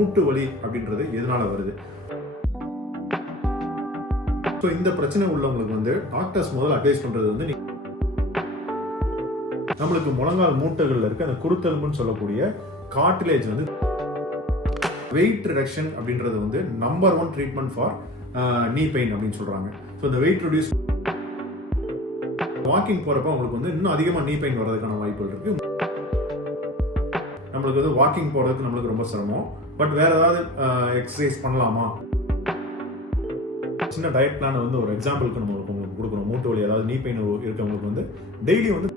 மூட்டு வலி அப்படின்றது எதனால வருது? ஸோ இந்த பிரச்சனை உள்ளவங்களுக்கு வந்து டாக்டர்ஸ் முதல்ல அட்வைஸ் பண்றது வந்து நம்மளுக்கு முழங்கால் மூட்டுகள்ல இருக்க அந்த குருத்தெலும்புன்னு சொல்லக்கூடிய கார்டிலேஜ் வந்து வெயிட் ரிடக்ஷன் அப்படின்றது வந்து நம்பர் 1 ட்ரீட்மெண்ட் ஃபார் நீ பெயின் அப்படின்னு சொல்றாங்க. ஸோ இந்த வெயிட் ரிடியூஸ் வாக்கிங் போறப்ப உங்களுக்கு வந்து இன்னும் அதிகமாக நீ பெயின் வர்றதுக்கான வாய்ப்புகள் இருக்கு. நம்மளுக்கு வந்து வாக்கிங் போறதுக்கு நம்மளுக்கு ரொம்ப சிரமம். பட் வேற ஏதாவது எக்ஸசைஸ் பண்ணலாமா? சின்ன டயட் பிளான் வந்து ஒரு எக்ஸாம்பிளுக்கு நம்மளுக்கு உங்களுக்கு கொடுக்கணும். மூட்டு வலி அதாவது நீ பெயின் இருக்கவங்களுக்கு வந்து டெய்லி வந்து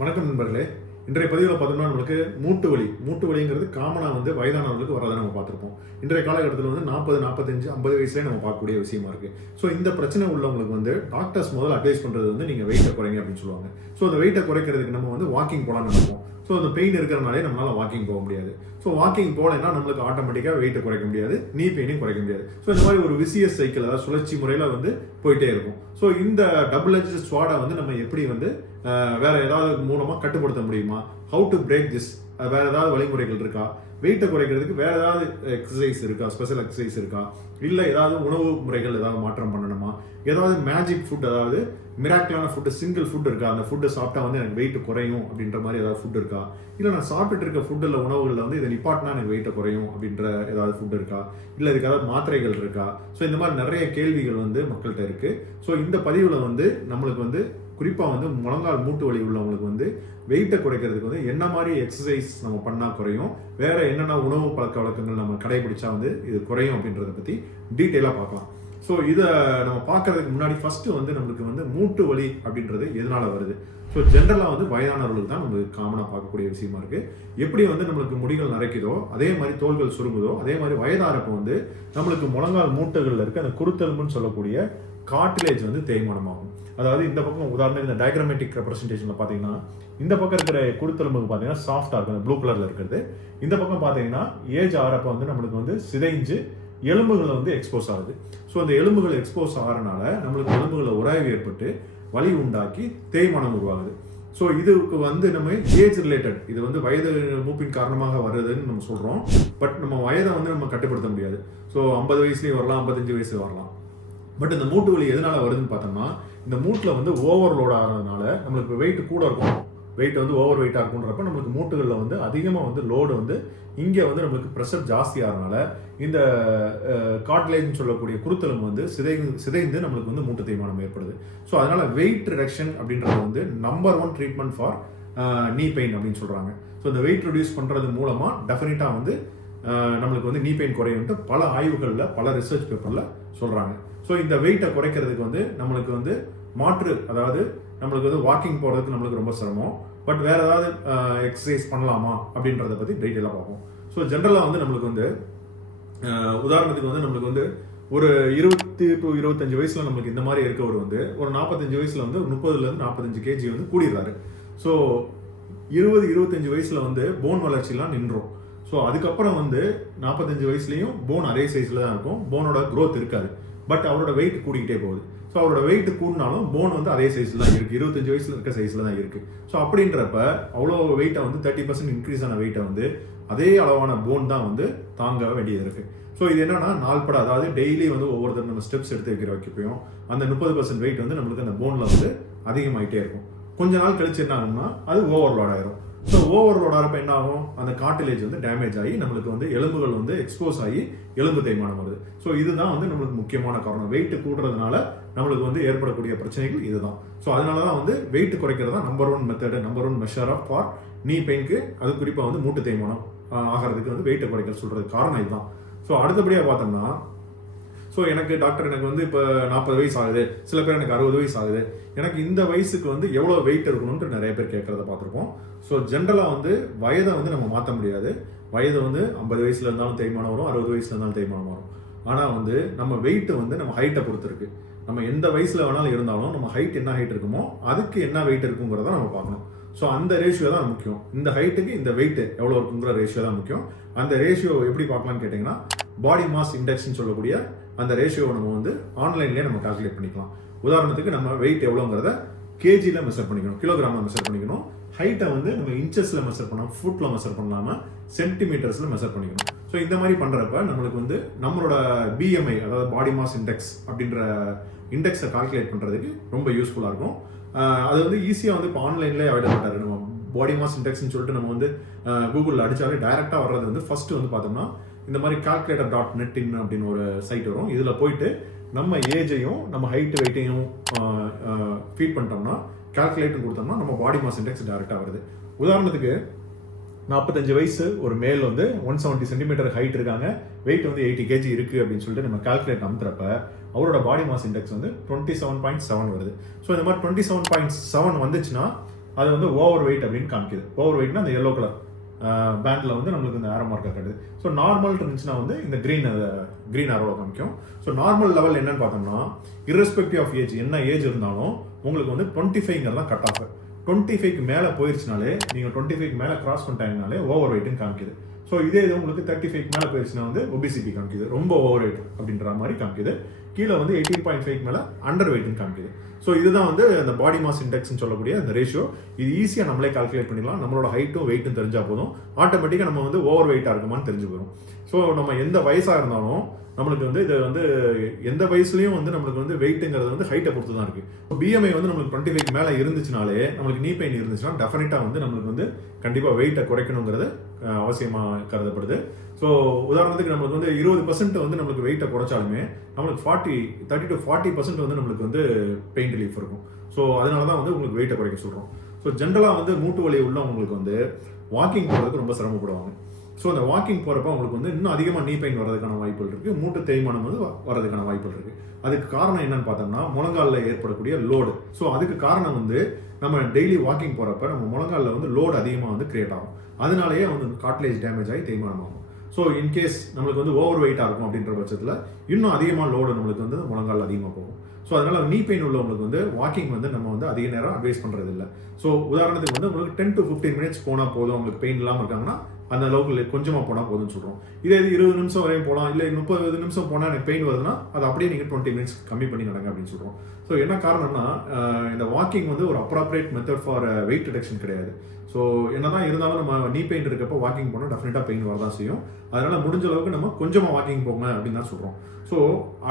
வணக்கம் நண்பர்களே, இன்றைய பதிவில் பார்த்தோம்னா நம்மளுக்கு மூட்டு வலிங்கிறது காமனாக வந்து வயதானவர்களுக்கு வரதை நம்ம பார்த்துருப்போம். இன்றைய காலகட்டத்தில் வந்து 40, 45, 50 வயசுலேயே நம்ம பார்க்கக்கூடிய விஷயமா இருக்கு. ஸோ இந்த பிரச்சனை உள்ளவங்களுக்கு வந்து டாக்டர்ஸ் முதல்ல அட்வைஸ் பண்ணுறது வந்து நீங்கள் வெயிட்டை குறைங்க அப்படின்னு சொல்லுவாங்க. ஸோ அந்த வெயிட்டை குறைக்கிறதுக்கு நம்ம வந்து வாக்கிங் போகலான்னு நினைப்போம். ஸோ அந்த பெயின் இருக்கிறனாலே நம்மளால வாக்கிங் போக முடியாது. ஸோ வாக்கிங் போகலைன்னா நம்மளுக்கு ஆட்டோமேட்டிக்காக வெயிட்டை குறைக்க முடியாது, நீ பெயினையும் குறைக்க முடியாது. ஸோ இந்த மாதிரி ஒரு விசியஸ் சைக்கிள், அதாவது சுழற்சி முறையில் வந்து போயிட்டே இருக்கும். ஸோ இந்த டபுள் எட்ஜ் ஸ்வாடை வந்து நம்ம எப்படி வந்து வேற ஏதாவது மூலமாக கட்டுப்படுத்த முடியுமா? How to break this? வேற ஏதாவது வழிமுறைகள் இருக்கா? வெயிட்டை குறைக்கிறதுக்கு வேற ஏதாவது எக்ஸசைஸ் இருக்கா? ஸ்பெஷல் எக்ஸசைஸ் இருக்கா? இல்லை ஏதாவது உணவு முறைகள் ஏதாவது மாற்றம் பண்ணணுமா? ஏதாவது மேஜிக் ஃபுட், அதாவது மிராக்கிளான ஃபுட்டு, சிங்கிள் ஃபுட் இருக்கா? அந்த ஃபுட்டை சாப்பிட்டா வந்து எனக்கு வெயிட் குறையும் அப்படின்ற மாதிரி ஏதாவது ஃபுட் இருக்கா? இல்லை நான் சாப்பிட்டுட்டு இருக்க ஃபுட்டில் உணவுகளில் வந்து இதை நிப்பாட்டினா எனக்கு வெயிட்டை குறையும் அப்படின்ற ஏதாவது ஃபுட் இருக்கா? இல்லை இதுக்கு ஏதாவது மாத்திரைகள் இருக்கா? ஸோ இந்த மாதிரி நிறைய கேள்விகள் வந்து மக்கள்கிட்ட இருக்கு. ஸோ இந்த பதிவில் வந்து நம்மளுக்கு வந்து குறிப்பாக வந்து முழங்கால் மூட்டு வலி உள்ளவங்களுக்கு வந்து வெயிட்டை குறைக்கிறதுக்கு வந்து என்ன மாதிரி எக்ஸசைஸ் நம்ம பண்ணால் குறையும், வேற என்னென்ன உணவு பழக்க வழக்கங்கள் நம்ம கடைபிடிச்சா வந்து இது குறையும் அப்படின்றத பற்றி டீட்டெயிலாக பார்க்கலாம். ஸோ இதை நம்ம பார்க்கறதுக்கு முன்னாடி ஃபர்ஸ்ட் வந்து நம்மளுக்கு வந்து மூட்டு வலி அப்படின்றது எதனால வருது? ஸோ ஜென்ரலாக வந்து வயதானவர்களுக்கு தான் நம்மளுக்கு காமனாக பார்க்கக்கூடிய விஷயமா இருக்கு. எப்படி வந்து நம்மளுக்கு முடிகள் நரைக்குதோ, அதே மாதிரி தோள்கள் சுருங்குதோ, அதே மாதிரி வயதாரப்போ வந்து நம்மளுக்கு முழங்கால் மூட்டுகளில் இருக்க அந்த குருத்தெலும்புன்னு சொல்லக்கூடிய கார்டிலேஜ் வந்து தேய்மானமாகும். அதாவது இந்த பக்கம் உதாரணத்துக்கு இந்த டயக்ராமேட்டிக் ரெப்ரசன்டேஷன்ல பார்த்தீங்கன்னா இந்த பக்கம் இருக்கிற குருத்தெலும்புக்கு பார்த்தீங்கன்னா சாஃப்டாக இருக்கும், ப்ளூ கலர்ல இருக்கிறது. இந்த பக்கம் பார்த்தீங்கன்னா ஏஜ் ஆகிறப்ப வந்து நம்மளுக்கு வந்து சிதைஞ்சு எலும்புகளை வந்து எக்ஸ்போஸ் ஆகுது. ஸோ அந்த எலும்புகள் எக்ஸ்போஸ் ஆகிறனால நம்மளுக்கு எலும்புகளை உராய்வு ஏற்பட்டு வலி உண்டாக்கி தேய்மானம் உருவாகுது. ஸோ இதுக்கு வந்து நம்ம ஏஜ் ரிலேட்டட், இது வந்து வயது மூப்பின் காரணமாக வருதுன்னு நம்ம சொல்றோம். பட் நம்ம வயதை வந்து நம்ம கட்டுப்படுத்த முடியாது. ஸோ 50 வயசுலேயும் வரலாம், 55 வயசு வரலாம். பட் இந்த மூட்டு வலி எதனால வருதுன்னு பார்த்தோம்னா, இந்த மூட்டில் வந்து ஓவர்லோட் ஆகிறதுனால நம்மளுக்கு வெயிட் கூட இருக்கும், வெயிட் வந்து ஓவர் வெயிட்டாக இருக்குன்றப்ப நம்மளுக்கு மூட்டுகளில் வந்து அதிகமாக வந்து லோடு வந்து இங்கே வந்து நம்மளுக்கு ப்ரெஷர் ஜாஸ்தி ஆகிறதுனால இந்த கார்டிலேஜ்னு சொல்லக்கூடிய குருத்தெலும்பு வந்து சிதைந்து நம்மளுக்கு வந்து மூட்டு தேய்மானம் ஏற்படுது. ஸோ அதனால வெயிட் ரிடக்ஷன் அப்படின்றது வந்து நம்பர் 1 ட்ரீட்மெண்ட் ஃபார் நீ பெயின் அப்படின்னு சொல்றாங்க. ஸோ இந்த வெயிட் ரிடியூஸ் பண்ணுறது மூலமாக டெஃபினட்டாக வந்து நம்மளுக்கு வந்து நீ பெயின் குறையும்ட்டு பல ஆய்வுகளில், பல ரிசர்ச் பேப்பரில் சொல்றாங்க. ஸோ இந்த வெயிட்டை குறைக்கிறதுக்கு வந்து நம்மளுக்கு வந்து மாற்று, அதாவது நம்மளுக்கு வந்து வாக்கிங் போகிறதுக்கு நம்மளுக்கு ரொம்ப சிரமம். பட் வேற ஏதாவது எக்ஸசைஸ் பண்ணலாமா அப்படின்றத பற்றி டீட்டெயிலாக பார்ப்போம். ஸோ ஜென்ரலாக வந்து நம்மளுக்கு வந்து உதாரணத்துக்கு வந்து நம்மளுக்கு வந்து ஒரு 20 to 25 வயசுல நம்மளுக்கு இந்த மாதிரி இருக்கவர் வந்து ஒரு 45 வயசுல வந்து 30லேருந்து 45 கேஜி வந்து கூடிடுறாரு. ஸோ 20-25 வயசுல வந்து போன் வளர்ச்சியெல்லாம் நின்றோம். ஸோ அதுக்கப்புறம் வந்து 45 வயசுலையும் போன் அதே சைஸ்ல தான் இருக்கும், போனோட க்ரோத் இருக்காது. பட் அவரோட வெயிட் கூடிக்கிட்டே போகுது. ஸோ அவரோட வெயிட் கூடினாலும் போன் வந்து அதே சைஸ்ல தான் இருக்கு, 25 வயசுல இருக்க சைஸ்ல தான் இருக்கு. ஸோ அப்படின்றப்ப அவ்வளோ வெயிட்டை வந்து 30% இன்க்ரீஸ் ஆன வெயிட்டை வந்து அதே அளவான போன் தான் வந்து தாங்க வேண்டியது இருக்கு. ஸோ இது என்னன்னா நாள்பட, அதாவது டெய்லி வந்து ஒவ்வொருத்தர் நம்ம ஸ்டெப்ஸ் எடுத்து வைக்கப்போம் அந்த 30% வெயிட் வந்து நம்மளுக்கு அந்த போன்ல வந்து அதிகமாயிட்டே இருக்கும். கொஞ்ச நாள் கழிச்சு என்ன ஆகும்னா அது ஓவர்லோட் ஆயிரும். ஸோ ஓவர்லோட் ஆகிறப்ப என்ன ஆகும், அந்த கார்டிலேஜ் வந்து டேமேஜ் ஆகி நம்மளுக்கு வந்து எலும்புகள் வந்து எக்ஸ்போஸ் ஆகி எலும்பு தேய்மானம் வருது. ஸோ இதுதான் வந்து நம்மளுக்கு முக்கியமான காரணம். வெயிட் கூடுறதுனால நம்மளுக்கு வந்து ஏற்படக்கூடிய பிரச்சனைகள் இதுதான். ஸோ அதனால தான் வந்து வெயிட் குறைக்கிறது தான் number 1 method, number 1 measure of for knee பெயின்க்கு. அது குறிப்பாக வந்து மூட்டு தேய்மானம் ஆகிறதுக்கு வந்து வெயிட்டை குறைக்க சொல்றது காரணம் இதுதான். ஸோ அடுத்தபடியாக பார்த்தோம்னா, ஸோ எனக்கு டாக்டர் எனக்கு வந்து இப்போ 40 வயசு ஆகுது, சில பேர் எனக்கு 60 வயசு ஆகுது, எனக்கு இந்த வயசுக்கு வந்து எவ்வளோ வெயிட் இருக்கணும்னு நிறைய பேர் கேட்கறத பார்த்துருப்போம். ஸோ ஜென்ரலாக வந்து வயதை வந்து நம்ம மாற்ற முடியாது. வயது வந்து 50 வயசுல இருந்தாலும் தேய்மானம் வரும், 60 வயசுல இருந்தாலும் தேய்மானம் வரும். ஆனால் வந்து நம்ம வெயிட் வந்து நம்ம ஹைட்டை பொறுத்து இருக்கு. நம்ம எந்த வயசுல வேணாலும் இருந்தாலும் நம்ம ஹைட் என்ன ஹைட் இருக்குமோ அதுக்கு என்ன வெயிட் இருக்குங்கிறத நம்ம பார்க்கணும். ஸோ அந்த ரேஷியோ தான் முக்கியம். இந்த ஹைட்டுக்கு இந்த வெயிட் எவ்வளோ இருக்குங்கிற ரேஷியோ தான் முக்கியம். அந்த ரேஷியோ எப்படி பார்க்கலாம்னு கேட்டிங்கன்னா, பாடி மாஸ் இண்டெக்ஸ்ன்னு சொல்லக்கூடிய அந்த ரேஷியோவை நம்ம வந்து ஆன்லைன்லேயே நம்ம கால்குலேட் பண்ணிக்கலாம். உதாரணத்துக்கு நம்ம வெயிட் எவ்வளோங்கிறத கேஜியில் மெஷர் பண்ணிக்கணும், கிலோகிராமில் மெஷர் பண்ணிக்கணும். ஹைட்டை வந்து நம்ம இன்ச்சஸ்ல மெஷர் பண்ணாம ஃபுட்ல மெஷர் பண்ணாம சென்டிமீட்டர்ஸ்ல மெஷர் பண்ணிக்கணும். ஸோ இந்த மாதிரி பண்றப்ப நம்மளுக்கு வந்து நம்மளோட பிஎம்ஐ, அதாவது பாடி மாஸ் இண்டெக்ஸ் அப்படின்ற இண்டெக்ஸை கால்குலேட் பண்றதுக்கு ரொம்ப யூஸ்ஃபுல்லா இருக்கும். அது வந்து ஈஸியா வந்து இப்போ ஆன்லைன்லேயே அவைலபிளா இருக்கு. நம்ம பாடி மாஸ் இண்டெக்ஸ்னு சொல்லிட்டு நம்ம வந்து கூகுளில் அடிச்சாலே டைரக்டா வர்றது வந்து ஃபர்ஸ்ட் வந்து பார்த்தோம்னா இந்த மாதிரி calculator.net அப்படின்னு ஒரு சைட் வரும். இதுல போயிட்டு நம்ம ஏஜையும் நம்ம ஹைட் வெயிட்டையும் ஃபீட் பண்ணிட்டோம்னா கால்குலேட் கொடுத்தோம்னா நம்ம பாடி மாஸ் இண்டெக்ஸ் டைரக்டா வருது. உதாரணத்துக்கு 45 வயசு ஒரு மேல் வந்து 170 சென்டிமீட்டர் ஹைட் இருக்காங்க, வெயிட் வந்து 80 kg இருக்கு அப்படின்னு சொல்லிட்டு நம்ம கால்குலேட் அமுத்துறப்ப அவரோட பாடி மாஸ் இண்டெக்ஸ் வந்து 27.7 வருது. ஸோ இந்த மாதிரி 27.7 வந்துச்சுன்னா அது வந்து ஓவர் வெயிட் அப்படின்னு காமிக்குது. ஓவர் வெயிட்னா அந்த எல்லோ கலர் பேண்ட்ல வந்து நம்மளுக்கு இந்த ஆரோ மார்க்கர் காட்டுது. ஸோ நார்மல் இருந்துச்சுன்னா வந்து இந்த கிரீன் ஆரோவை காமிக்கும். ஸோ நார்மல் லெவல் என்னன்னு பார்த்தோம்னா irrespective ஆஃப் ஏஜ், என்ன ஏஜ் இருந்தாலும் உங்களுக்கு வந்து 25 கட் ஆஃப். 25க்கு மேலே போயிருச்சுனாலே, நீங்கள் 25க்கு மேலே கிராஸ் பண்ணிட்டாங்கனாலே ஓவர் வெயிட்னு காமிக்குது. ஸோ இதே இது உங்களுக்கு 35க்கு மேலே போயிருச்சுன்னா வந்து ஒபிசிட்டி காமிக்குது, ரொம்ப ஓவர் வெயிட் அப்படின்ற மாதிரி காமிக்குது. கீழே வந்து 18.5க்கு மேலே அண்டர் வெயிட்னு காமிக்குது. ஸோ இதுதான் வந்து அந்த பாடி மாஸ் இண்டெக்ஸ்னு சொல்லக்கூடிய அந்த ரேஷியோ. இது ஈஸியாக நம்மளே கால்குலேட் பண்ணிக்கலாம். நம்மளோட ஹைட்டும் வெயிட்டும் தெரிஞ்சா போதும், ஆட்டோமேட்டிக்காக நம்ம வந்து ஓவர் வெயிட்டாக இருக்குமான்னு தெரிஞ்சு போயிடும். ஸோ நம்ம எந்த வயசாக இருந்தாலும் நம்மளுக்கு வந்து இது வந்து எந்த வயசுலயும் வந்து நம்மளுக்கு வந்து வெயிட்ங்கிறது வந்து ஹைட்டை பொறுத்து தான் இருக்கு. பிஎம்ஐ வந்து நம்மளுக்கு 25 மேலே இருந்துச்சுனாலே, நம்மளுக்கு நீ பெயின் இருந்துச்சுன்னா டெஃபினட்டா வந்து நம்மளுக்கு வந்து கண்டிப்பா வெயிட்டை குறைக்கணுங்கிறது அவசியமா கருதப்படுது. ஸோ உதாரணத்துக்கு நம்மளுக்கு வந்து 20% வந்து நம்மளுக்கு வெயிட்டை குறைச்சாலுமே நம்மளுக்கு 30 to 40% வந்து நம்மளுக்கு வந்து பெயின் ரிலீஃப் இருக்கும். ஸோ அதனால தான் வந்து உங்களுக்கு வெயிட்டை குறைக்க சொல்றோம். ஸோ ஜென்ரலாக வந்து மூட்டு வலி உள்ளவங்களுக்கு வந்து வாக்கிங் போகிறதுக்கு ரொம்ப சிரமப்படுவாங்க. ஸோ அந்த வாக்கிங் போகிறப்ப உங்களுக்கு வந்து இன்னும் அதிகமாக நீ பெயின் வரதுக்கான வாய்ப்புகள் இருக்குது, மூட்டு தேய்மானம் வந்து வரதுக்கான வாய்ப்புகள் இருக்குது. அதுக்கு காரணம் என்னன்னு பார்த்தோம்னா முழங்காலில் ஏற்படக்கூடிய லோடு. ஸோ அதுக்கு காரணம் வந்து நம்ம டெய்லி வாக்கிங் போகிறப்ப நம்ம முழங்காலில் வந்து லோடு அதிகமாக வந்து கிரியேட் ஆகும். அதனாலேயே வந்து கார்ட்லேஜ் டேமேஜ் ஆகி தேய்மானம் ஆகும். ஸோ இன்கேஸ் நம்மளுக்கு வந்து ஓவர் வெயிட்டாக இருக்கும் அப்படின்ற பட்சத்தில் இன்னும் அதிகமாக லோடு நம்மளுக்கு வந்து முழங்கால் அதிகமாக போகும். ஸோ அதனால நீ பெயின் உள்ளவங்களுக்கு வந்து வாக்கிங் வந்து நம்ம வந்து அதிக நேரம் அட்வைஸ் பண்ணுறது இல்லை. ஸோ உதாரணத்துக்கு வந்து உங்களுக்கு 10 to 15 minutes போனால் போதும், உங்களுக்கு பெயின் இல்லாமல் இருக்காங்கன்னா அந்த அளவுக்கு கொஞ்சமாக போனால் போதும்னு சொல்கிறோம். இதே இது 20 நிமிஷம் வரையும் போகலாம், இல்லை 30 நிமிஷம் போனால் எனக்கு பெயின் வருதுன்னா அது அப்படியே நீங்கள் 20 minutes கம்மி பண்ணி நடங்க அப்படின்னு சொல்கிறோம். ஸோ என்ன காரணம்னா இந்த வாக்கிங் வந்து ஒரு appropriate method for wait reduction கிடையாது. ஸோ என்னதான் இருந்தாலும் நம்ம நீ பெயின் இருக்கப்போ வாக்கிங் போனால் டெஃபினட்டாக பெயின் வரதான் செய்யும். அதனால முடிஞ்ச அளவுக்கு நம்ம கொஞ்சமாக வாக்கிங் போங்க அப்படின்னு தான் சொல்கிறோம். ஸோ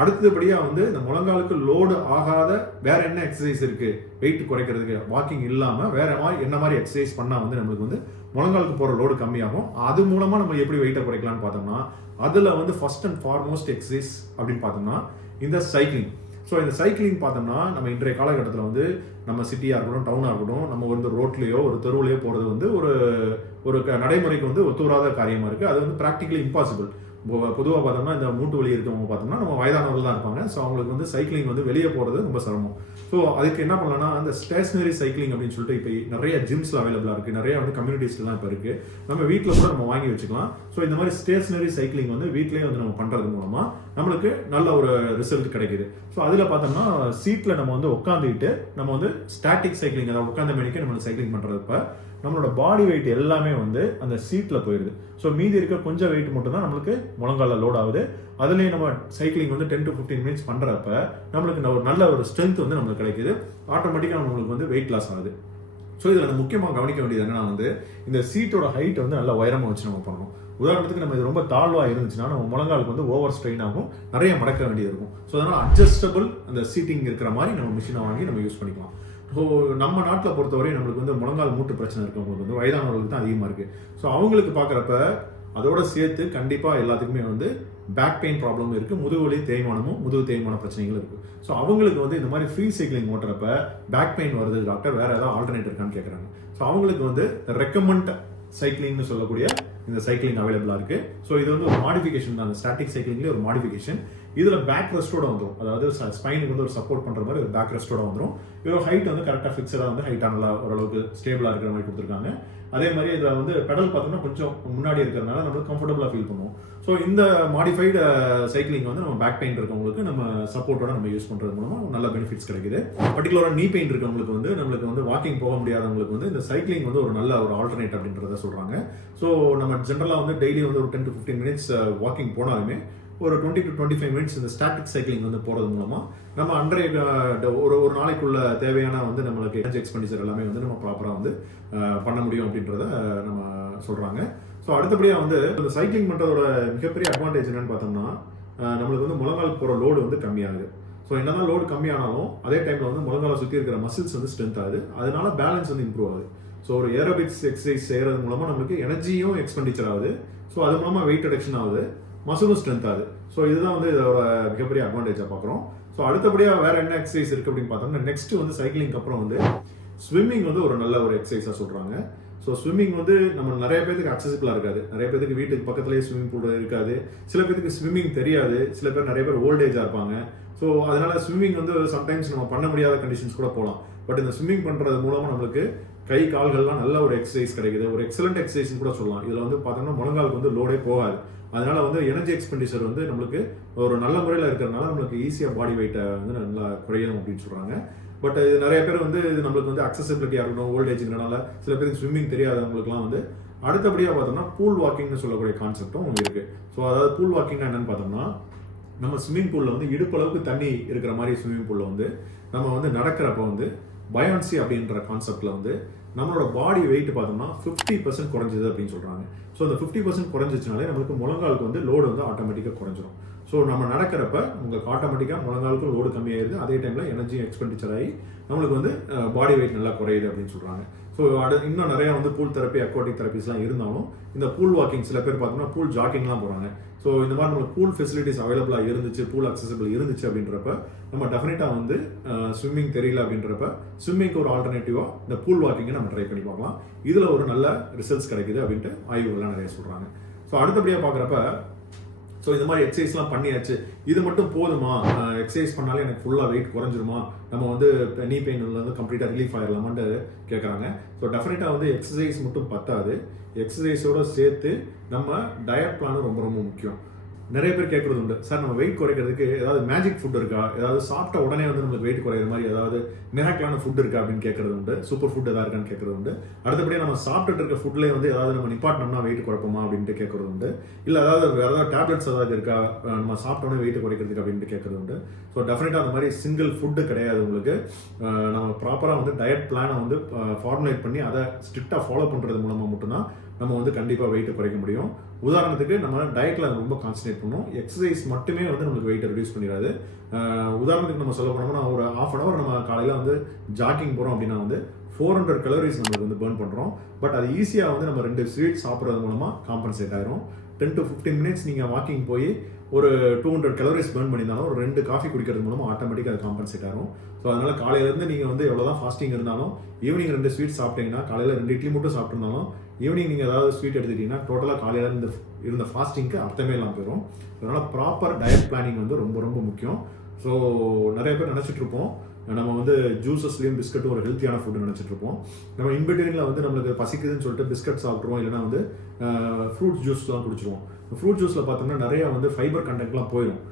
அடுத்தபடியாக வந்து இந்த முழங்காலுக்கு லோடு ஆகாத வேற என்ன எக்ஸசைஸ் இருக்கு வெயிட் குறைக்கிறதுக்கு, வாக்கிங் இல்லாமல் வேற மாதிரி என்ன மாதிரி எக்ஸசைஸ் பண்ணால் வந்து நம்மளுக்கு வந்து முழங்காலுக்கு போகிற லோடு கம்மியாகும். அது மூலமாக நம்ம எப்படி வெயிட்டை குறைக்கலாம்னு பார்த்தோம்னா அதில் வந்து ஃபர்ஸ்ட் அண்ட் ஃபார்மோஸ்ட் எக்ஸசைஸ் அப்படின்னு பார்த்தோம்னா இந்த சைக்கிளிங். ஸோ இந்த சைக்கிளிங் பார்த்தோம்னா நம்ம இன்றைய காலகட்டத்தில் வந்து நம்ம சிட்டியாக இருக்கட்டும், டவுனாக இருக்கட்டும், நம்ம வந்து ரோட்லேயோ ஒரு தெருவுலையோ போகிறது வந்து ஒரு நடைமுறைக்கு வந்து ஒத்துவராத காரியமாக இருக்குது. அது வந்து ப்ராக்டிகலி இம்பாசிபிள். பொதுவாக பார்த்தோம்னா இந்த மூட்டு வலி இருக்கவங்க பார்த்தோம்னா நம்ம வயதானவர்கள் தான் இருப்பாங்க. ஸோ அவங்களுக்கு வந்து சைக்கிளிங் வந்து வெளியே போகிறது ரொம்ப சிரமம். ஸோ அதுக்கு என்ன பண்ணலாம்னா அந்த ஸ்டேஷனரி சைக்கிளிங் அப்படின்னு சொல்லிட்டு இப்போ நிறைய ஜிம்ஸ்ல அவைலபிளாக இருக்குது, நிறைய வந்து கம்யூனிட்டிஸ்லாம் இப்போ இருக்குது. நம்ம வீட்டில் கூட நம்ம வாங்கி வச்சுக்கலாம். ஸோ இந்த மாதிரி ஸ்டேஷனரி சைக்கிளிங் வந்து வீட்லேயே வந்து நம்ம பண்ணுறது மூலமாக நம்மளுக்கு நல்ல ஒரு ரிசல்ட் கிடைக்குது. ஸோ அதில் பார்த்தோம்னா சீட்டில் நம்ம வந்து உட்காந்துக்கிட்டு நம்ம வந்து ஸ்டாட்டிக் சைக்கிளிங், அதாவது உட்காந்த மணிக்கு நம்ம சைக்கிளிங் பண்ணுறப்ப நம்மளோட பாடி வெயிட் எல்லாமே வந்து அந்த சீட்டில் போயிடுது. ஸோ மீதி இருக்க கொஞ்சம் வெயிட் மட்டும் தான் நம்மளுக்கு முழங்கால லோட் ஆகுது. அதுலேயும் நம்ம சைக்கிளிங் வந்து 10 to 15 minutes பண்ணுறப்ப நம்மளுக்கு ஒரு நல்ல ஒரு ஸ்ட்ரென்த் வந்து நம்மளுக்கு கிடைக்குது. ஆட்டோமேட்டிக்காக நம்மளுக்கு வந்து வெயிட் லாஸ் ஆகுது. ஸோ இதில் முக்கியமாக கவனிக்க வேண்டியது என்னன்னா வந்து இந்த சீட்டோட ஹைட் வந்து நல்லா உயரமாக வச்சு நம்ம பண்ணணும். உதாரணத்துக்கு நம்ம இது ரொம்ப தாழ்வாக இருந்துச்சுன்னா நம்ம முழங்காலுக்கு வந்து ஓவர் ஸ்ட்ரெயின் ஆகும், நிறைய மடக்க வேண்டியது இருக்கும். ஸோ அதனால் அட்ஜஸ்டபிள் அந்த சீட்டிங் இருக்கிற மாதிரி நம்ம மிஷினை வாங்கி நம்ம யூஸ் பண்ணிக்கலாம். ஸோ நம்ம நாட்டில் பொறுத்தவரை நம்மளுக்கு வந்து முழங்கால் மூட்டு பிரச்சனை இருக்கவங்களுக்கு வந்து வயதானவர்களுக்கு தான் அதிகமாக இருக்குது. ஸோ அவங்களுக்கு பார்க்குறப்ப அதோட சேர்த்து கண்டிப்பாக எல்லாத்துக்குமே வந்து பேக் பெயின் ப்ராப்ளம் இருக்குது, முதுகுவலி தேய்மானமும் முதுகு தேய்மான பிரச்சனைகளும் இருக்குது. ஸோ அவங்களுக்கு வந்து இந்த மாதிரி ஃப்ரீ சைக்கிளிங் ஓட்டுறப்ப பேக் பெயின் வருது டாக்டர், வேறு ஏதாவது ஆல்டர்னேட் இருக்கான்னு கேட்குறாங்க. ஸோ அவங்களுக்கு வந்து ரெக்கமெண்ட் சைக்கிளிங்னு சொல்லக்கூடிய இந்த சைக்கிளிங் அவைலபிளாக இருக்குது. ஸோ இது வந்து ஒரு மாடிஃபிகேஷன் தான், அந்த ஸ்டாட்டிக் சைக்கிளிங்லேயே ஒரு மாடிஃபிகேஷன். இதில் பேக் ரெஸ்ட்டோட வந்துடும், அதாவது ஸ்பைனுக்கு வந்து ஒரு சப்போர்ட் பண்ணுற மாதிரி ஒரு பேக் ரெஸ்ட்டோட வந்துடும். இதோட ஹைட் வந்து கரெக்டாக ஃபிக்ஸடாக வந்து ஹைட்டாக நல்லா ஓரளவுக்கு ஸ்டேபிளாக இருக்கிற மாதிரி கொடுத்துருக்காங்க. அதே மாதிரி இதில் வந்து பெடல் பார்த்தோம்னா கொஞ்சம் முன்னாடி இருக்கிறதுனால நம்மளுக்கு கம்ஃபர்டபுளாக ஃபீல் பண்ணுவோம். ஸோ இந்த மாடிஃபைடு சைக்கிளிங் வந்து நம்ம பேக் பெயின் இருக்கவங்களுக்கு நம்ம சப்போர்ட்டோட நம்ம யூஸ் பண்ணுறது மூலமாக நல்ல பெனிஃபிட்ஸ் கிடைக்குது. பர்டிகுலராக நீ பெயின் இருக்கவங்களுக்கு வந்து நம்மளுக்கு வந்து வாக்கிங் போக முடியாதவங்களுக்கு வந்து இந்த சைக்கிளிங் வந்து ஒரு நல்ல ஒரு ஆல்டர்னேட் அப்படின்றத சொல்கிறாங்க. ஸோ நம்ம ஜென்ரலாக வந்து டெய்லி வந்து ஒரு 10 to 15 minutes வாக்கிங் போனாலுமே ஒரு 20 to 25 மினிட்ஸ் இந்த ஸ்டாட்டிக் சைக்கிளிங் வந்து போகிறது மூலமாக நம்ம அன்றைய ஒரு நாளைக்குள்ள தேவையான வந்து நம்மளுக்கு எனர்ஜி எக்ஸ்பெண்டிச்சர் எல்லாமே வந்து நம்ம ப்ராப்பராக வந்து பண்ண முடியும் அப்படின்றத நம்ம சொல்கிறாங்க. ஸோ அடுத்தபடியாக வந்து இந்த சைக்கிளிங் பண்ணுறதோட மிகப்பெரிய அட்வான்டேஜ் என்னன்னு பார்த்தோம்னா நம்மளுக்கு வந்து முழங்கால் போகிற லோடு வந்து கம்மியாகுது. ஸோ என்னதான் லோடு கம்மியானாலும் அதே டைமில் வந்து முழங்காலை சுற்றி இருக்கிற மசில்ஸ் வந்து ஸ்ட்ரென்த் ஆகுது, அதனால பேலன்ஸ் வந்து இம்ப்ரூவ் ஆகுது. ஸோ ஒரு ஏரோபிக்ஸ் எக்ஸசைஸ் செய்கிறது மூலமாக நம்மளுக்கு எனர்ஜியும் எக்ஸ்பெண்டிச்சர் ஆகுது, ஸோ அது மூலமாக வெயிட் ரிடக்ஷன் ஆகுது, மசிலும் ஸ்ட்ரென்த் ஆகுது. ஸோ இதுதான் வந்து இதோட மிகப்பெரிய அட்வான்டேஜாக பார்க்குறோம். ஸோ அடுத்தபடியாக வேறு என்ன எக்ஸசைஸ் இருக்குது அப்படின்னு பார்த்தோம்னா நெக்ஸ்ட் வந்து சைக்கிளிங்க்கு அப்புறம் வந்து ஸ்விம்மிங் வந்து ஒரு நல்ல ஒரு எக்ஸசைஸாக சொல்கிறாங்க. ஸோ ஸ்விம்மிங் வந்து நம்ம நிறைய பேருக்கு அக்சசிபிளாக இருக்காது, நிறைய பேருக்கு வீட்டுக்கு பக்கத்துலேயே ஸ்விம்மிங் பூல் இருக்காது, சில பேருக்கு ஸ்விம்மிங் தெரியாது, சில பேர் நிறைய பேர் ஓல்டேஜாக இருப்பாங்க. ஸோ அதனால ஸ்விம்மிங் வந்து சம்டைம்ஸ் நம்ம பண்ண முடியாத கண்டிஷன்ஸ் கூட போகலாம். பட் இந்த ஸ்விம்மிங் பண்ணுறது மூலமாக நம்மளுக்கு கை கால்கள்லாம் நல்ல ஒரு எக்ஸசைஸ் கிடைக்குது, ஒரு எக்ஸலண்ட் எக்ஸசைஸ் கூட சொல்லலாம். இதில் வந்து பார்த்தோம்னா முழங்காலுக்கு வந்து லோடே போகாது, அதனால வந்து எனர்ஜி எக்ஸ்பெண்டிச்சர் வந்து நம்மளுக்கு ஒரு நல்ல முறையில் இருக்கிறதுனால நம்மளுக்கு ஈஸியாக பாடி வெயிட்டை வந்து நல்லா குறையும் அப்படின்னு சொல்கிறாங்க. பட் இது நிறைய பேர் வந்து இது நம்மளுக்கு வந்து அக்சசிபிலிட்டியாக இருக்கணும், ஓல்டேஜ்னால சில பேருக்கு ஸ்விம்மிங் தெரியாதவங்களுக்குலாம் வந்து அடுத்தபடியாக பார்த்தோம்னா பூல் வாக்கிங்னு சொல்லக்கூடிய கான்செப்டும் இருக்கு. ஸோ அதாவது பூல் வாக்கிங்னா என்னன்னு பார்த்தோம்னா நம்ம ஸ்விம்மிங் பூலில் வந்து இடுப்பளவுக்கு தண்ணி இருக்கிற மாதிரி ஸ்விம்மிங் பூலில் வந்து நம்ம வந்து நடக்கிறப்ப வந்து பயான்சி அப்படின்ற கான்செப்டில் வந்து நம்மளோட பாடி வெயிட் பார்த்தோம்னா 50% குறைஞ்சது அப்படின்னு சொல்கிறாங்க. ஸோ அந்த 50% குறைஞ்சிச்சுனாலே நம்மளுக்கு முழங்காலுக்கு வந்து லோடு வந்து ஆட்டோமேட்டிக்காக குறைஞ்சிரும். ஸோ நம்ம நடக்கிறப்ப உங்களுக்கு ஆட்டோமேட்டிக்காக முழங்காலுக்கு லோடு கம்மியாயிருது, அதே டைமில் எனர்ஜி எக்ஸ்பெண்டிச்சர் ஆகி நம்மளுக்கு வந்து பாடி வெயிட் நல்லா குறையுது அப்படின்னு சொல்கிறாங்க. ஸோ இன்னும் நிறையா வந்து பூல் தெரப்பி, அக்வாட்டிக் தெரப்பிஸ்லாம் இருந்தாலும் இந்த பூல் வாக்கிங் சில பேர் பார்த்தோம்னா பூல் ஜாக்கிங்லாம் போகிறாங்க. ஸோ இந்த மாதிரி நம்மளுக்கு பூல் ஃபெசிலிட்டிஸ் அவைலபிளாக இருந்துச்சு, பூல் அக்சசிபிள் இருந்துச்சு அப்படின்றப்ப நம்ம டெஃபினட்டாக வந்து ஸ்விம்மிங் தெரியல அப்படின்றப்ப ஸ்விம்மிங்க்கு ஒரு ஆல்டர்னேட்டிவாக இந்த பூல் வாக்கிங்கை நம்ம ட்ரை பண்ணி பார்க்கலாம். இதில் ஒரு நல்ல ரிசல்ட்ஸ் கிடைக்குது அப்படின்ட்டு ஆய்வுகள்லாம் நிறைய சொல்கிறாங்க. ஸோ அடுத்தபடியாக பார்க்குறப்ப ஸோ இந்த மாதிரி எக்ஸசைஸ்லாம் பண்ணியாச்சு, இது மட்டும் போதுமா, எக்ஸசைஸ் பண்ணாலே எனக்கு ஃபுல்லாக வெயிட் குறைஞ்சிருமா, நம்ம வந்து நீ பெயின்லேருந்து கம்ப்ளீட்டாக ரிலீஃப் ஆகிடலாமான்ட்டு கேட்குறாங்க. ஸோ டெஃபினட்டாக வந்து எக்ஸசைஸ் மட்டும் பத்தாது, எக்ஸசைஸோடு சேர்த்து நம்ம டயட் பிளானும் ரொம்ப ரொம்ப முக்கியம். நிறைய பேர் கேட்குறது உண்டு, சார் நம்ம வெயிட் குறைக்கிறதுக்கு ஏதாவது மேஜிக் ஃபுட் இருக்கா, ஏதாவது சாப்பிட்ட உடனே வந்து நம்மளுக்கு வெயிட் குறையிற மாதிரி ஏதாவது மிராக்கிளான ஃபுட் இருக்கா அப்படின்னு கேட்குறது உண்டு, சூப்பர் ஃபுட் எதாவது இருக்கான்னு கேட்குறது உண்டு. அடுத்தபடியாக நம்ம சாப்பிட்டுட்டு இருக்க ஃபுட்லேயே வந்து ஏதாவது நம்ம நிப்பாட்டினோம்னா வெயிட் குறைப்போமா அப்படின்ட்டு கேட்குறது உண்டு. இல்லை அதாவது வேறு ஏதாவது டேப்லெட்ஸ் ஏதாவது இருக்கா நம்ம சாப்பிட்டோன்னே வெயிட் குறைக்கிறதுக்கு அப்படின்ட்டு கேட்குறது உண்டு. ஸோ டெஃபினட்டாக அந்த மாதிரி சிங்கிள் ஃபுட்டு கிடையாது உங்களுக்கு. நம்ம ப்ராப்பராக வந்து டயட் பிளானை வந்து ஃபார்முலேட் பண்ணி அதை ஸ்ட்ரிக்டாக ஃபாலோ பண்ணுறது மூலமாக மட்டும்தான் நம்ம வந்து கண்டிப்பாக வெயிட்டை குறைக்க முடியும். உதாரணத்துக்கு நம்ம டயட்டில் ரொம்ப கான்சன்ட்ரேட் பண்ணணும், எக்ஸசைஸ் மட்டுமே வந்து நம்மளுக்கு வெயிட்டை ரெடியூஸ் பண்ணிடாது. உதாரணத்துக்கு நம்ம சொல்ல போனோம்னா ஒரு ½ hour நம்ம காலையில் வந்து ஜாக்கிங் போகிறோம் அப்படின்னா வந்து 400 கலோரிஸ் நம்மளுக்கு வந்து பர்ன் பண்ணுறோம். பட் அது ஈஸியாக வந்து நம்ம 2 ஸ்வீட் சாப்பிட்றது மூலமாக காம்பன்சேட் ஆயிரும். 10 to 15 மினிட்ஸ் நீங்கள் வாக்கிங் போய் ஒரு 200 கலோரிஸ் பர்ன் பண்ணியிருந்தாலும் ஒரு 2 காஃபி குடிக்கிறது மூலமாக ஆட்டோமேட்டிக்காக அது காம்பன்சேட் ஆகும். ஸோ அதனால் காலையிலேருந்து நீங்கள் வந்து எவ்வளோதான் ஃபாஸ்டிங் இருந்தாலும் ஈவினிங் 2 ஸ்வீட் சாப்பிட்டீங்கன்னா, காலையில் 2 இட்லி மட்டும் சாப்பிட்டுருந்தாலும் ஈவினிங் நீங்கள் ஏதாவது ஸ்வீட் எடுத்துக்கிட்டீங்கன்னா டோட்டலாக காலையில் இருந்த ஃபாஸ்டிங்க்கு அர்த்தமே இல்லாமல் போயிடும். அதனால் ப்ராப்பர் டயட் பிளானிங் வந்து ரொம்ப ரொம்ப முக்கியம். ஸோ நிறைய பேர் நினச்சிட்டு இருப்போம் நம்ம வந்து ஜூஸஸ்லேயும் பிஸ்கட்டும் ஒரு ஹெல்த்தியான ஃபுட்டு நினச்சிட்டு இருப்போம். நம்ம இன்பிட்வீனில் வந்து நம்மளுக்கு பசிக்குதுன்னு சொல்லிட்டு பிஸ்கட் சாப்பிட்ருவோம், இல்லைனா வந்து ஃப்ரூட் ஜூஸ்லாம் குடிச்சிருவோம். ஃப்ரூட் ஜூஸில் பார்த்தோம்னா நிறையா வந்து ஃபைபர் கண்டென்ட்லாம் போயிடும்,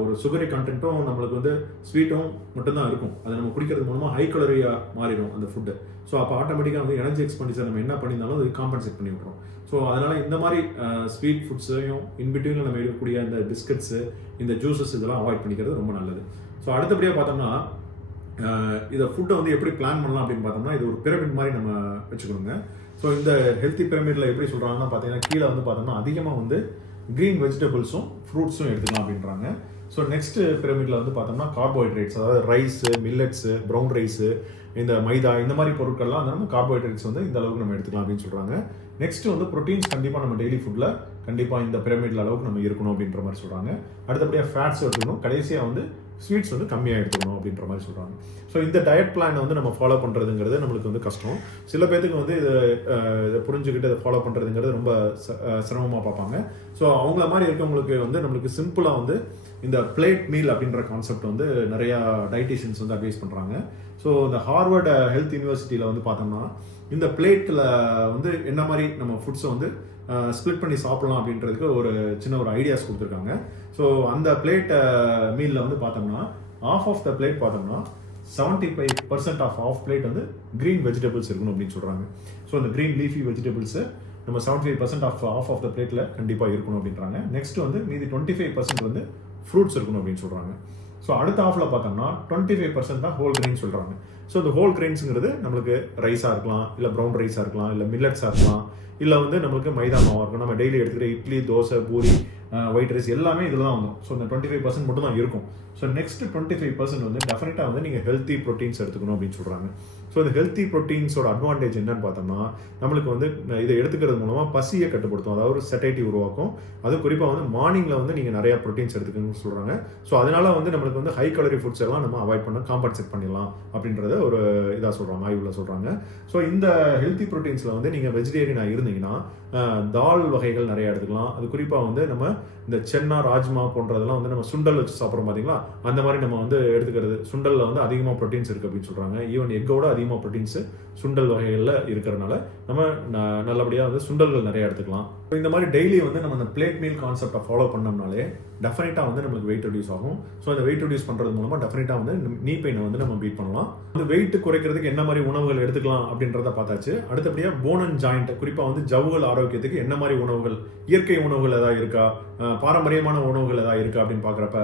ஒரு சுகரி கண்டென்ட்டும் நம்மளுக்கு வந்து ஸ்வீட்டும் மட்டும்தான் இருக்கும். அதை நம்ம குடிக்கிறது மூலமாக ஹை கலோரியாக மாறிடும் அந்த ஃபுட்டு. ஸோ அப்போ ஆட்டோமேட்டிக்காக வந்து எனர்ஜி எக்ஸ்பெண்டிச்சர் நம்ம என்ன பண்ணியிருந்தாலும் அது காம்பன்சேட் பண்ணி விட்றோம். ஸோ அதனால் இந்த மாதிரி ஸ்வீட் ஃபுட்ஸையும் இன்பிட்வீனில் நம்ம எடுக்கக்கூடிய இந்த பிஸ்கட்ஸு, இந்த ஜூஸஸ் இதெல்லாம் அவாய்ட் பண்ணிக்கிறது ரொம்ப நல்லது. ஸோ அடுத்தபடியாக பார்த்தோம்னா இதை ஃபுட்டை வந்து எப்படி பிளான் பண்ணலாம் அப்படின்னு பார்த்தோம்னா இது ஒரு பிரமிட் மாதிரி நம்ம வச்சுக்கணுங்க. ஸோ இந்த ஹெல்த்தி பிரமிடில் எப்படி சொல்கிறாங்கன்னா பார்த்தீங்கன்னா கீழே வந்து பார்த்தோம்னா அதிகமாக வந்து க்ரீன் வெஜிடபிள்ஸும் ஃப்ரூட்ஸும் எடுத்துக்கலாம் அப்படின்றாங்க. ஸோ நெக்ஸ்ட் பிரமிடில் வந்து பார்த்தோம்னா கார்போஹைட்ரேட்ஸ், அதாவது ரைஸு, மில்லட்ஸு, ப்ரௌன் ரைஸு, இந்த மைதா இந்த மாதிரி பொருட்கள்லாம் நம்ம கார்போஹைட்ரேட்ஸ் வந்து இந்த அளவுக்கு நம்ம எடுத்துக்கலாம் அப்படின்னு சொல்கிறாங்க. நெக்ஸ்ட் வந்து ப்ரோட்டீன்ஸ் கண்டிப்பாக நம்ம டெய்லி ஃபுட்டில் கண்டிப்பாக இந்த பிரமிடில் அளவுக்கு நம்ம இருக்கணும் அப்படின்ற மாதிரி சொல்கிறாங்க. அடுத்தபடியாக ஃபேட்ஸ் எடுத்துக்கணும், கடைசியாக வந்து ஸ்வீட்ஸ் வந்து கம்மியாக எடுத்துக்கணும் அப்படின்ற மாதிரி சொல்கிறாங்க. ஸோ இந்த டயட் பிளானை வந்து நம்ம ஃபாலோ பண்ணுறதுங்கிறது நம்மளுக்கு வந்து கஷ்டம். சில பேர்த்துக்கு வந்து இதை புரிஞ்சுக்கிட்டு இதை ஃபாலோ பண்ணுறதுங்கிறது ரொம்ப சிரமமாக பார்ப்பாங்க. ஸோ அவங்கள மாதிரி இருக்கவங்களுக்கு வந்து நம்மளுக்கு சிம்பிளாக வந்து இந்த பிளேட் மீல் அப்படின்ற கான்செப்ட் வந்து நிறையா டயட்டிஷியன்ஸ் வந்து அட்வைஸ் பண்ணுறாங்க. ஸோ இந்த ஹார்வர்ட் ஹெல்த் யூனிவர்சிட்டியில் வந்து பார்த்தோம்னா இந்த பிளேட்டில் வந்து என்ன மாதிரி நம்ம ஃபுட்ஸை வந்து ஸ்ப்ளிட் பண்ணி சாப்பிடலாம் அப்படின்றதுக்கு ஒரு சின்ன ஒரு ஐடியாஸ் கொடுத்துருக்காங்க. ஸோ அந்த பிளேட் மீலில் வந்து பார்த்தோம்னா ஆஃப் த பிளேட் பார்த்தோம்னா 75% ஆஃப் பிளேட் வந்து க்ரீன் வெஜிடபிள்ஸ் இருக்கணும் அப்படின்னு சொல்கிறாங்க. ஸோ அந்த க்ரீன் லீஃபி வெஜிடபிள்ஸை நம்ம 75% ஆஃப் ஆஃப் த பிளேட்டில் கண்டிப்பாக இருக்கணும் அப்படின்றாங்க. நெக்ஸ்ட் வந்து மீதி 25% வந்து ஃப்ரூட்ஸ் இருக்கணும் அப்படின்னு சொல்கிறாங்க. ஸோ அடுத்த ஆஃபில் பார்த்தோம்னா 25% தான் ஹோல் கிரெயின் சொல்கிறாங்க. ஸோ இந்த ஹோல் கிரெயின்ஸுங்கிறது நம்மளுக்கு ரைஸாக இருக்கலாம், இல்லை ப்ரௌன் ரைஸாக இருக்கலாம், இல்லை மில்லட்ஸாக இருக்கலாம், இல்லை வந்து நம்மளுக்கு மைதா மாவாக இருக்கும். நம்ம டெய்லி எடுத்துக்கிற இட்லி, தோசை, பூரி, ஒயிட் ரைஸ் எல்லாமே இதில் தான் வரும். ஸோ இந்த 25% மட்டும் தான் இருக்கும். ஸோ நெக்ஸ்ட் 25% வந்து டெஃபினட்டாக வந்து நீங்கள் ஹெல்த்தி ப்ரோட்டீன்ஸ் எடுத்துக்கணும் அப்படின்னு சொல்கிறாங்க. ஸோ இந்த ஹெல்த்தி ப்ரோட்டீன்ஸோட அட்வான்டேஜ் என்னன்னு பார்த்தோம்னா, நம்மளுக்கு வந்து இதை எடுத்துக்கிறது மூலமாக பசியை கட்டுப்படுத்தும், அதாவது ஒரு செட்டைட்டி உருவாக்கும். அது குறிப்பாக வந்து மார்னிங்கில் வந்து நீங்கள் நிறையா ப்ரோட்டீன்ஸ் எடுத்துக்கணும்னு சொல்கிறாங்க. ஸோ அதனால வந்து நம்மளுக்கு வந்து ஹை கலோரி ஃபுட்ஸ் எல்லாம் நம்ம அவாய்ட் பண்ண காம்பன்சேட் பண்ணிடலாம் அப்படின்றத ஒரு இதாக சொல்கிறாங்க, ஆய்வில் சொல்கிறாங்க. ஸோ இந்த ஹெல்த்தி ப்ரோட்டீன்ஸில் வந்து நீங்கள் வெஜிடேரியனாக இருந்தீங்கன்னா தால் வகைகள் நிறைய எடுத்துக்கலாம். அது குறிப்பாக வந்து நம்ம இந்த சென்னா, ராஜ்மா போன்றதெல்லாம் வந்து நம்ம சுண்டல் வச்சு சாப்பிட்றோம் பார்த்தீங்களா, அந்த மாதிரி நம்ம வந்து எடுத்துக்கிறது. சுண்டலில் வந்து அதிகமாக ப்ரோட்டீன்ஸ் இருக்குது அப்படின்னு சொல்கிறாங்க. ஈவன் எக்கோட அதிகமாக ப்ரோட்டீன்ஸு சுண்டல் வகைகளில் இருக்கிறனால நம்ம நல்லபடியாக வந்து சுண்டல்கள் நிறைய எடுத்துக்கலாம். இந்த மாதிரி டெய்லி வந்து நம்ம அந்த பிளேட் மீல் கான்செப்டை ஃபாலோ பண்ணோம்னாலே டெஃபினட்டாக வந்து நம்மளுக்கு வெயிட் ரெடியூஸ் ஆகும். ஸோ அந்த வெயிட் ரெடியூஸ் பண்ணுறது மூலமாக டெஃபினட்டாக வந்து நீ பெயினை வந்து நம்ம பீட் பண்ணலாம். அந்த வெயிட் குறைக்கிறதுக்கு என்ன மாதிரி உணவுகள் எடுத்துக்கலாம் அப்படின்றத பார்த்தாச்சு. அடுத்தபடியாக போன் அண்ட் ஜாயிண்ட், குறிப்பாக வந்து ஜவ்வுகள் ஆரோக்கியத்துக்கு என்ன மாதிரி உணவுகள், இயற்கை உணவுகள் ஏதாவது இருக்கா, பாரம்பரியமான உணவுகள் ஏதாவது இருக்கா அப்படின்னு பார்க்குறப்ப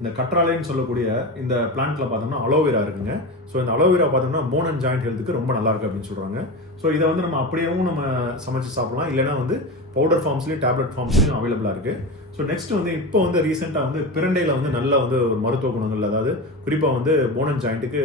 இந்த கற்றாழைன்னு சொல்லக்கூடிய இந்த பிளான்ட்ல பார்த்தோம்னா அலோவேரா இருக்குங்க. ஸோ இந்த அலோவேரா பார்த்தோம்னா போன் அண்ட் ஜாயிண்ட் ஹெல்த்துக்கு ரொம்ப நல்லா இருக்கு அப்படின்னு சொல்றாங்க. ஸோ இதை வந்து நம்ம அப்படியேவும் நம்ம சமைச்சு சாப்பிடலாம், இல்லைன்னா வந்து பவுடர் ஃபார்ம்ஸ்லையும் டேப்லெட் ஃபார்ம்ஸ்லையும் அவைலபிளாக இருக்கு. ஸோ நெக்ஸ்ட் வந்து இப்போ வந்து ரீசெண்டாக வந்து பிரண்டையில் வந்து நல்ல வந்து ஒரு மருத்துவ குணங்கள், அதாவது குறிப்பாக வந்து போன் அண்ட் ஜாயிண்ட்டுக்கு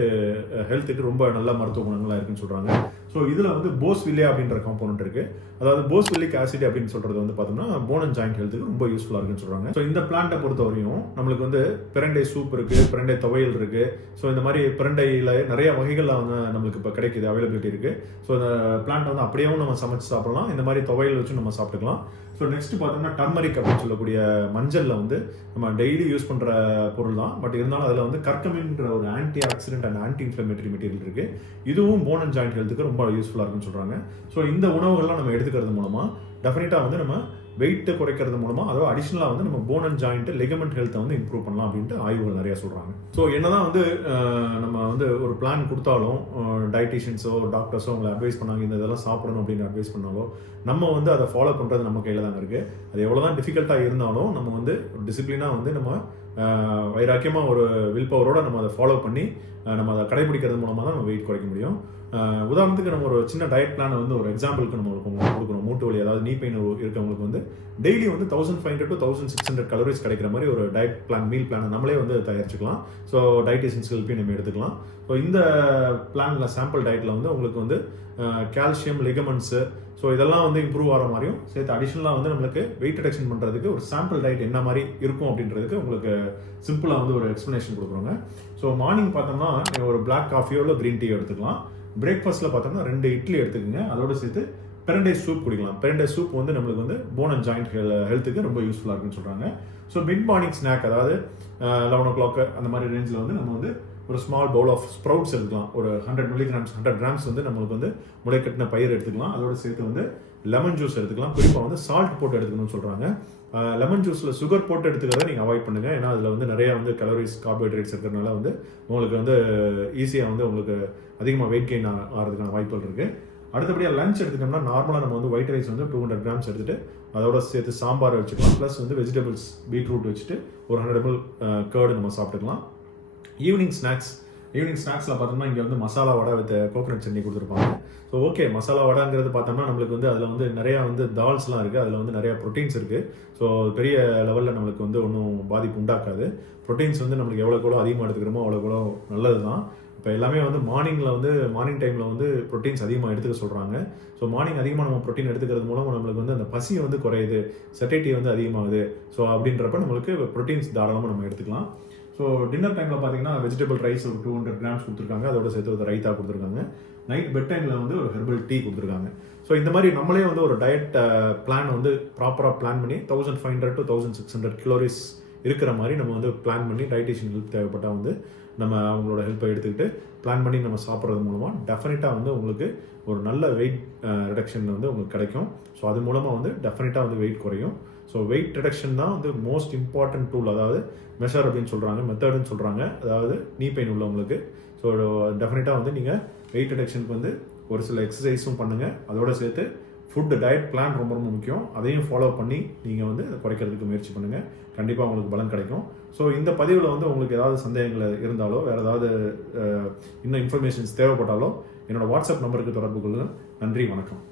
ஹெல்த்துக்கு ரொம்ப நல்ல மருத்துவ குணங்களாக இருக்குன்னு சொல்கிறாங்க. ஸோ இதில் வந்து போஸ்வில்லியா அப்படின்ற காம்பவுண்ட் இருக்குது. அதாவது போஸ்வில்லிக் ஆசிட் அப்படின்னு சொல்கிறது வந்து பார்த்தோம்னா போன் அண்ட் ஜாயிண்ட் ஹெல்த்துக்கு ரொம்ப யூஸ்ஃபுல்லாக இருக்குன்னு சொல்கிறாங்க. ஸோ இந்த பிளான்ட்டை பொறுத்த வரையும் நம்மளுக்கு வந்து பிரண்டை சூப் இருக்குது, பிரண்டை துவையல் இருக்குது. ஸோ இந்த மாதிரி பிரண்டையில் நிறைய வகைகளில் வந்து நம்மளுக்கு இப்போ கிடைக்குது, அவைலபிலிட்டி இருக்குது. ஸோ இந்த பிளான்ட்டை வந்து அப்படியேவும் நம்ம சமைச்சு சாப்பிடலாம், இந்த மாதிரி துவையல் வச்சு நம்ம சாப்பிட்டுக்கலாம். ஸோ நெக்ஸ்ட் பார்த்தோம்னா டர்மரிக் அப்படின்னு சொல்லக்கூடிய மஞ்சளில் வந்து நம்ம டெய்லி யூஸ் பண்ணுற பொருள் தான். பட் இருந்தாலும் அதில் வந்து கர்கமின்ற ஒரு anti accident and anti inflammatory material இருக்குது. இதுவும் போன் அண்ட் ஜாயிண்ட் ஹெல்த்துக்கு ரொம்ப யூஸ்ஃபுல்லாக இருக்குன்னு சொல்கிறாங்க. ஸோ இந்த உணவுகள்லாம் நம்ம எடுத்துக்கிறது மூலமாக டெஃபினட்டாக வந்து நம்ம வெயிட்டை குறைக்கிறது மூலமாக, அதாவது அடிஷ்னலாக வந்து நம்ம போன் அண்ட் ஜாயிண்ட் லெகமெண்ட் ஹெல்த்தை வந்து இம்ப்ரூவ் பண்ணலாம் அப்படின்ட்டு ஆய்வுகள் நிறைய சொல்கிறாங்க. ஸோ என்னதான் வந்து நம்ம வந்து ஒரு பிளான் கொடுத்தாலும் டயட்டிஷியன்ஸோ டாக்டர்ஸோ உங்களை அட்வைஸ் பண்ணாங்க இந்த இதெல்லாம் சாப்பிடணும் அப்படின்னு அட்வைஸ் பண்ணாலும் நம்ம வந்து அதை ஃபாலோ பண்ணுறது நம்ம கையில் தாங்க இருக்குது. அது எவ்வளோ தான் டிஃபிகல்ட்டாக இருந்தாலும் நம்ம வந்து டிசிப்ளினாக வந்து நம்ம வைராக்கியமாக ஒரு வில் பவரோட நம்ம அதை ஃபாலோ பண்ணி நம்ம அதை கடைபிடிக்கிறது மூலமாக தான் நம்ம வெயிட் குறைக்க முடியும். உதாரணத்துக்கு நம்ம ஒரு சின்ன டயட் பிளானை வந்து ஒரு எக்ஸாம்பிளுக்கு நம்ம கொடுக்குறோம். மூட்டு வலி, அதாவது நீ பெயின் இருக்கவங்களுக்கு வந்து டெய்லி வந்து 1500 to 1600 கலோரிஸ் கிடைக்கிற மாதிரி ஒரு டயட் பிளான், மீல் பிளானை நம்மளே வந்து தயாரிச்சுக்கலாம். ஸோ டயட்டிஷியன்ஸ் ஹெல்ப்பையும் நம்ம எடுத்துக்கலாம். ஸோ இந்த பிளானில் சாம்பிள் டயட்டில் வந்து உங்களுக்கு வந்து கால்சியம், லிகமெண்ட்ஸு, ஸோ இதெல்லாம் வந்து இம்ப்ரூவ் ஆகிற மாதிரியும் சேர்த்து அடிஷ்னலாக வந்து நம்மளுக்கு வெயிட் ரிடக்ஷன் பண்ணுறதுக்கு ஒரு சாம்பிள் டயட் என்ன மாதிரி இருக்கும் அப்படின்றதுக்கு உங்களுக்கு சிம்பிளாக வந்து ஒரு எக்ஸ்ப்ளனேஷன் கொடுக்குறோங்க. ஸோ மார்னிங் பார்த்தோம்னா ஒரு பிளாக் காஃபியோ இல்லை க்ரீன் டீ எடுத்துக்கலாம். பிரேக்ஃபாஸ்ட்டில் பார்த்தோம்னா 2 இட்லி எடுத்துக்கோங்க, அதோடு சேர்த்து பிரண்டை சூப் குடிக்கலாம். பிரண்டை சூப் வந்து நம்மளுக்கு வந்து போன் அண்ட் ஜாயிண்ட் ஹெல்த்துக்கு ரொம்ப யூஸ்ஃபுல்லாக இருக்குன்னு சொல்கிறாங்க. ஸோ மிட் மார்னிங் ஸ்நாக், அதாவது 11 o'clock அந்த மாதிரி ரேஞ்சில் வந்து நம்ம வந்து ஒரு ஸ்மால் பவுல் ஆஃப் ஸ்ப்ரவுட்ஸ் எடுத்துக்கலாம். ஒரு 100 milligrams 100 grams வந்து நம்மளுக்கு வந்து முளைக்கட்டின பயிர் எடுத்துக்கலாம். அதோடு சேர்த்து வந்து லெமன் ஜூஸ் எடுத்துக்கலாம். குறிப்பாக வந்து சால்ட் போட்டு எடுத்துக்கணும்னு சொல்கிறாங்க. லெமன் ஜூஸில் சுகர் போட்டு எடுத்துக்கிறத நீங்கள் அவாய்ட் பண்ணுங்கள். ஏன்னா அதில் வந்து நிறையா வந்து கலோரிஸ், கார்போஹைட்ரேட்ஸ் இருக்கிறதுனால வந்து உங்களுக்கு வந்து ஈஸியாக வந்து உங்களுக்கு அதிகமாக வெயிட் கெயின் ஆகிறதுக்கான வாய்ப்புகள் இருக்குது. அடுத்தபடியாக லஞ்ச் எடுத்துட்டோம்னா நார்மலாக நம்ம வந்து ஒயிட் ரைஸ் வந்து 200 grams எடுத்துகிட்டு அதோட சேர்த்து சாம்பார் வச்சுக்கலாம். ப்ளஸ் வந்து வெஜிடபிள்ஸ், பீட்ரூட் வச்சுட்டு ஒரு 100 ml கர்டு நம்ம சாப்பிட்டுக்கலாம். ஈவினிங் ஸ்நாக்ஸில் பார்த்தோம்னா இங்கே வந்து மசாலா வடை வித் கோகனட் சட்னி கொடுத்துருப்பாங்க. ஸோ ஓகே, மசாலா வடைங்கிறது பார்த்தோம்னா நம்மளுக்கு வந்து அதில் வந்து நிறையா வந்து தால்ஸ்லாம் இருக்குது, அதில் வந்து நிறையா ப்ரோட்டீன்ஸ் இருக்குது. ஸோ பெரிய லெவலில் நம்மளுக்கு வந்து ஒன்றும் பாதிப்பு உண்டாக்காது. ப்ரோட்டீன்ஸ் வந்து நம்மளுக்கு எவ்வளோ அதிகமாக எடுத்துக்கிறோமோ அவ்வளோ நல்லது தான். இப்போ எல்லாமே வந்து மார்னிங் டைமில் வந்து ப்ரோட்டீன்ஸ் அதிகமாக எடுத்துக்க சொல்கிறாங்க. ஸோ மார்னிங் அதிகமாக நம்ம ப்ரோட்டீன் எடுத்துக்கிறது மூலம் நம்மளுக்கு வந்து அந்த பசி வந்து குறையுது, செட்டைட்டி வந்து அதிகமாகுது. ஸோ அப்படின்றப்ப நம்மளுக்கு ப்ரோட்டீன்ஸ் தாராளமாக நம்ம எடுத்துக்கலாம். ஸோ டின்னர் டைமில் பார்த்தீங்கன்னா வெஜிடபிள் ரைஸ் ஒரு 200 grams கொடுத்துருக்காங்க, அதோட சேர்த்து ஒரு ரைத்தா கொடுத்துருக்காங்க. நைட் பெட் டைமில் வந்து ஒரு ஹெர்பல் டீ கொடுத்துருக்காங்க. ஸோ இந்த மாதிரி நம்மளே வந்து ஒரு டயட் பிளான் வந்து ப்ராப்பராக பிளான் பண்ணி 1500 to 1600 கலோரிஸ் இருக்கிற மாதிரி நம்ம வந்து பிளான் பண்ணி டயட்டிஷியன் ஹெல்ப் தேவைப்பட்டால் வந்து நம்ம அவங்களோட ஹெல்ப்பை எடுத்துக்கிட்டு பிளான் பண்ணி நம்ம சாப்பிட்றது மூலமாக டெஃபினட்டாக வந்து உங்களுக்கு ஒரு நல்ல வெயிட் ரிடக்ஷன் வந்து உங்களுக்கு கிடைக்கும். ஸோ அது மூலமாக வந்து டெஃபினட்டாக வந்து வெயிட் குறையும். ஸோ வெயிட் ரிடக்ஷன் தான் வந்து மோஸ்ட் இம்பார்ட்டன்ட் டூல், அதாவது மெஷர் அப்படின்னு சொல்கிறாங்க, மெத்தடுன்னு சொல்கிறாங்க, அதாவது நீ பெயின் உள்ளவங்களுக்கு. ஸோ டெஃபினட்டாக வந்து நீங்கள் வெயிட் ரிடக்ஷனுக்கு வந்து ஒரு சில எக்ஸசைஸும் பண்ணுங்கள், அதோட சேர்த்து ஃபுட் டயட் பிளான் ரொம்ப ரொம்ப முக்கியம். அதையும் ஃபாலோ பண்ணி நீங்கள் வந்து அதை குறைக்கிறதுக்கு முயற்சி பண்ணுங்கள். கண்டிப்பாக உங்களுக்கு பலன் கிடைக்கும். ஸோ இந்த பதிவில் வந்து உங்களுக்கு ஏதாவது சந்தேகங்கள் இருந்தாலோ வேறு ஏதாவது இன்னும் இன்ஃபர்மேஷன்ஸ் தேவைப்பட்டாலோ என்னோட வாட்ஸ்அப் நம்பருக்கு தொடர்பு கொள்ளுங்கள். நன்றி, வணக்கம்.